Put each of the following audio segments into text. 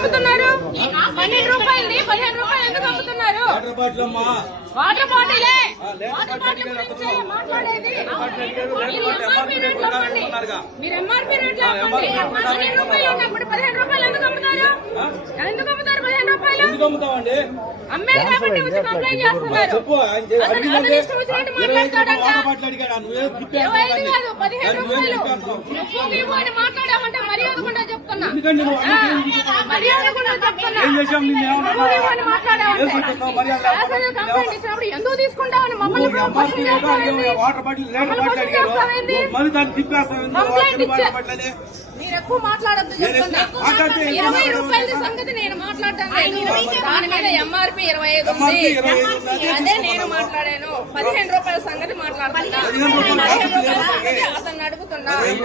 అమ్ముతున్నారు? 12 రూపాయలు 15 రూపాయలు ఎందుకు అమ్ముతున్నారు? వాటర్ బాటిలే. వాటర్ బాటిల్ గురించి మాట్లాడేది. మీరు ఎంఆర్పీ రేట్లు అమ్మండి. 15 రూపాయలు ఉన్నప్పుడు 15 రూపాయలు ఎందుకు అమ్ముతారు? ఎందుకు అమ్ముతారు 15 రూపాయలు? అమ్మేది కాబట్టి వచ్చి కంప్లైంట్ చేస్తున్నారు. అతను ఇష్టం వచ్చినట్టు మాట్లాడతాడంట. 25 కాదు 15 రూపాయలు. నువ్వు అని మాట్లాడామంటే మర్యాద కూడా చెప్తున్నా. మర్యాద కూడా చెప్తున్నా. కంప్లైంట్ ఇచ్చినప్పుడు ఎందుకు తీసుకుంటామని మమ్మల్ని మీరు ఎక్కువ మాట్లాడద్దు చెప్తున్నా. 20 రూపాయల సంగతి నేను మాట్లాడతాను. దాని మీద ఎంఆర్పీ 25 ఉంది. అదే నేను మాట్లాడాను. 15 రూపాయల సంగతి మాట్లాడుతున్నా. 15 రూపాయల సంగతి అతను అడుగుతున్నా. 12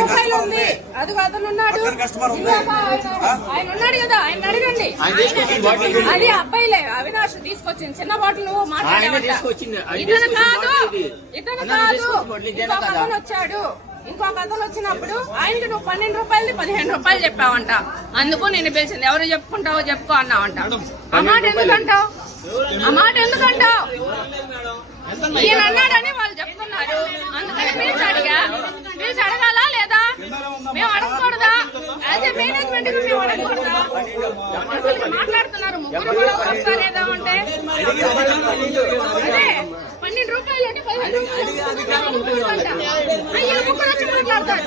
రూపాయలు ఉంది. అది అతను ఉన్నాడు. ఆయన ఉన్నాడు కదా, ఆయన అడగండి. అది అబ్బాయిలే అవినాష్ తీసుకొచ్చింది చిన్న బాటిల్. మాట్లాడే ఇతను కాదు, ఇతను కాదు. వచ్చాడు ఇంకొక అతను వచ్చినప్పుడు ఆయనకి నువ్వు 12 రూపాయలు 15 రూపాయలు చెప్పావంట. అందుకు నేను పిలిచింది. ఎవరు చెప్పుకుంటావో చెప్పుకో అన్నావంట. ఆ మాట ఎందుకంటావు? ఆ మాట ఎందుకంటావు? ఈయన అన్నాడని వాళ్ళు చెప్తున్నారు. అందుకని పిలిచి అడిగా. పిలిచి అడగాలా లేదా? మేము అడగకూడదా? యాజ్ ఏ మేనేజ్మెంట్ మేము అడగకూడదా? మాట్లాడుతున్నారు. ముగ్గురు కూడా వస్తారేదా అంటే అదే 12 రూపాయలు అంటే 15 రూపాయలు ముగ్గురు వచ్చి మాట్లాడతారు.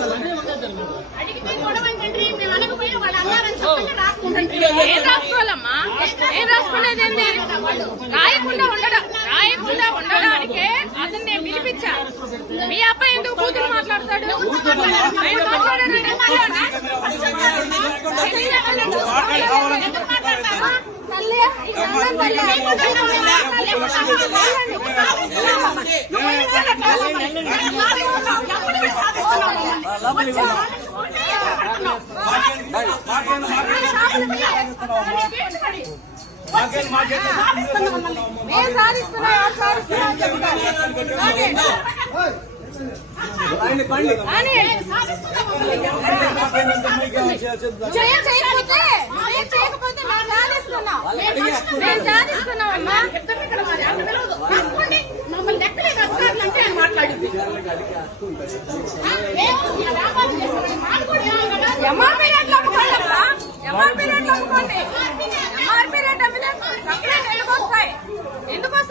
ఏం రాసుకోవాలమ్మా? ఏం రాసుకునేది ఏంటి? రాయకుండా ఉండడానికే అతన్ని నేను పిలిపించా. మీ అబ్బాయి ఎందుకు కూతురు మాట్లాడతాడు? చేయకపోతే సాధిస్తున్నామమ్మా. మమ్మల్ని ఎక్కలేదు అంటే ఆయన మాట్లాడింది. ఎంఆర్పీ రేట్లు అమ్ముకోండమ్మా. ఎంఆర్పీ రేట్లు అమ్ముకోండి. ఎంఆర్పీ రేట్ అమ్మితే కంప్లైంట్ ఎందుకు వస్తాయి?